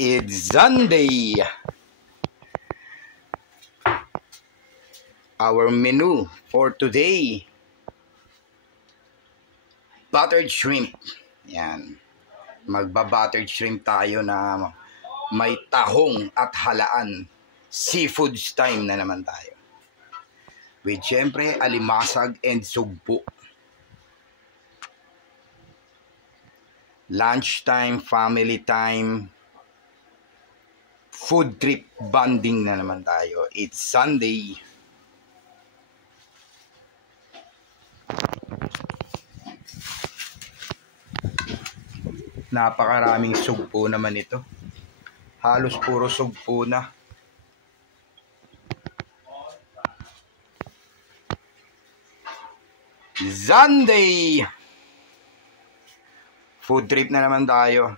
It's Sunday. Our menu for today, buttered shrimp. Yan. Magba-buttered shrimp tayo na may tahong at halaan. Seafoods time na naman tayo. With syempre alimasag and sugpo. Lunch time, family time, food trip bonding na naman tayo. It's Sunday. Napakaraming sugpo naman ito. Halos puro sugpo na. Sunday! Food trip na naman tayo.